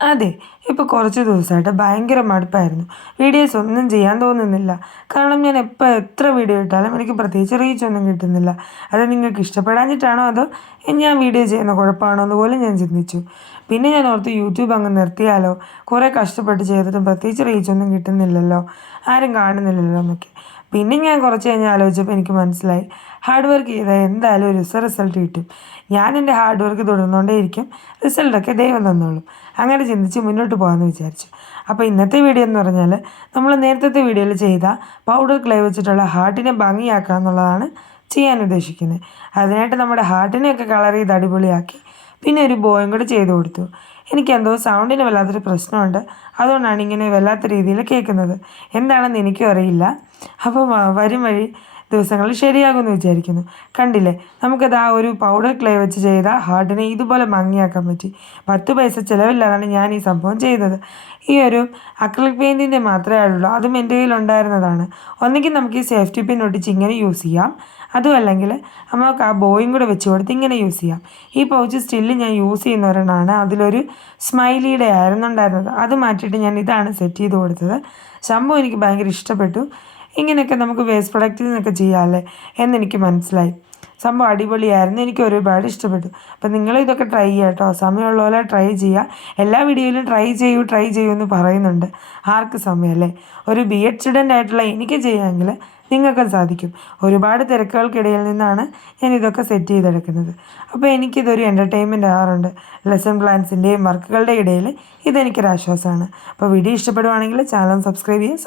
അതെ, ഇപ്പോൾ കുറച്ച് ദിവസമായിട്ട് ഭയങ്കര മടുപ്പായിരുന്നു. വീഡിയോസ് ഒന്നും ചെയ്യാൻ തോന്നുന്നില്ല. കാരണം ഞാൻ എത്ര വീഡിയോ ഇട്ടാലും എനിക്ക് പ്രത്യേകിച്ച് റീച്ചൊന്നും കിട്ടുന്നില്ല. അത് നിങ്ങൾക്ക് ഇഷ്ടപ്പെടാഞ്ഞിട്ടാണോ അതോ ഞാൻ വീഡിയോ ചെയ്യുന്ന കുഴപ്പമാണോ എന്ന് പോലും ഞാൻ ചിന്തിച്ചു. പിന്നെ ഞാൻ ഓർത്തു യൂട്യൂബ് അങ്ങ് നിർത്തിയാലോ, കുറേ കഷ്ടപ്പെട്ട് ചെയ്തിട്ടും പ്രത്യേകിച്ച് റീച്ചൊന്നും കിട്ടുന്നില്ലല്ലോ, ആരും കാണുന്നില്ലല്ലോ എന്നൊക്കെ. പിന്നെ ഞാൻ കുറച്ച് കഴിഞ്ഞ് ആലോചിച്ചപ്പോൾ എനിക്ക് മനസ്സിലായി, ഹാർഡ് വർക്ക് ചെയ്താൽ എന്തായാലും ഒരു റിസൾട്ട് കിട്ടും. ഞാൻ എൻ്റെ ഹാർഡ് വർക്ക് തുടർന്നുകൊണ്ടേയിരിക്കും, റിസൾട്ടൊക്കെ ദൈവം തന്നോളും. അങ്ങനെ ചിന്തിച്ച് മുന്നോട്ട് പോകാമെന്ന് വിചാരിച്ചു. അപ്പോൾ ഇന്നത്തെ വീഡിയോ എന്ന് പറഞ്ഞാൽ നമ്മൾ നേരത്തെ വീഡിയോയിൽ ചെയ്ത പൗഡർ ക്ലേ വെച്ചിട്ടുള്ള ഹാർട്ടിനെ ഭംഗിയാക്കുക എന്നുള്ളതാണ് ചെയ്യാൻ ഉദ്ദേശിക്കുന്നത്. അതിനായിട്ട് നമ്മുടെ ഹാർട്ടിനെയൊക്കെ കളർ ചെയ്ത് അടിപൊളിയാക്കി പിന്നെ ഒരു ബോയും കൂടെ ചെയ്ത് കൊടുത്തു. എനിക്കെന്തോ സൗണ്ടിന് വല്ലാത്തൊരു പ്രശ്നമുണ്ട്, അതുകൊണ്ടാണ് ഇങ്ങനെ വല്ലാത്ത രീതിയിൽ കേൾക്കുന്നത്. എന്താണെന്ന് എനിക്കും അറിയില്ല. അപ്പോൾ വരും വഴി ദിവസങ്ങളിൽ ശരിയാകുമെന്ന് വിചാരിക്കുന്നു. കണ്ടില്ലേ, നമുക്കത് ആ ഒരു പൗഡർ ക്ലേ വെച്ച് ചെയ്ത ഹാർട്ടിനെ ഇതുപോലെ ഭംഗിയാക്കാൻ പറ്റി. 10 പൈസ ചിലവില്ലാതാണ് ഞാൻ ഈ സംഭവം ചെയ്തത്. ഈ ഒരു അക്രിലിക് പെയിൻറ്റിൻ്റെ മാത്രമേ ഉള്ളൂ, അതും എൻ്റെ കയ്യിലുണ്ടായിരുന്നതാണ്. ഒന്നുകിൽ നമുക്ക് ഈ സേഫ്റ്റി പിൻ ഒട്ടിച്ച് ഇങ്ങനെ യൂസ് ചെയ്യാം, അതും അല്ലെങ്കിൽ നമുക്ക് ആ ബോയും കൂടെ വെച്ച് കൊടുത്ത് ഇങ്ങനെ യൂസ് ചെയ്യാം. ഈ പൗച്ച് സ്റ്റില്ല് ഞാൻ യൂസ് ചെയ്യുന്ന ഒരെണ്ണമാണ്. അതിലൊരു സ്മൈലിയുടെ ആയിരുന്നു ഉണ്ടായിരുന്നത്. അത് മാറ്റിയിട്ട് ഞാൻ ഇതാണ് സെറ്റ് ചെയ്ത് കൊടുത്തത്. സംഭവം എനിക്ക് ഭയങ്കര ഇഷ്ടപ്പെട്ടു. ഇങ്ങനെയൊക്കെ നമുക്ക് വേസ്റ്റ് പ്രൊഡക്റ്റിൽ നിന്നൊക്കെ ചെയ്യാമല്ലേ എന്നെനിക്ക് മനസ്സിലായി. സംഭവം അടിപൊളിയായിരുന്നു, എനിക്ക് ഒരുപാട് ഇഷ്ടപ്പെട്ടു. അപ്പം നിങ്ങളും ഇതൊക്കെ ട്രൈ ചെയ്യുക കേട്ടോ. സമയമുള്ള പോലെ ട്രൈ ചെയ്യുക. എല്ലാ വീഡിയോയിലും ട്രൈ ചെയ്യൂ എന്ന് പറയുന്നുണ്ട്. ആർക്ക് സമയമല്ലേ? ഒരു BEd സ്റ്റുഡൻ്റ് ആയിട്ടുള്ള എനിക്ക് ചെയ്യാമെങ്കിൽ നിങ്ങൾക്കും സാധിക്കും. ഒരുപാട് തിരക്കുകൾക്കിടയിൽ നിന്നാണ് ഞാൻ ഇതൊക്കെ സെറ്റ് ചെയ്തെടുക്കുന്നത്. അപ്പോൾ എനിക്കിതൊരു എൻ്റർടൈൻമെൻറ്റ് ആകാറുണ്ട്. ലെസൺ പ്ലാൻസിൻ്റെയും വർക്കുകളുടെ ഇടയിൽ ഇതെനിക്കൊരാശ്വാസമാണ്. അപ്പോൾ വീഡിയോ ഇഷ്ടപ്പെടുവാണെങ്കിൽ ചാനൽ സബ്സ്ക്രൈബ് ചെയ്യുക.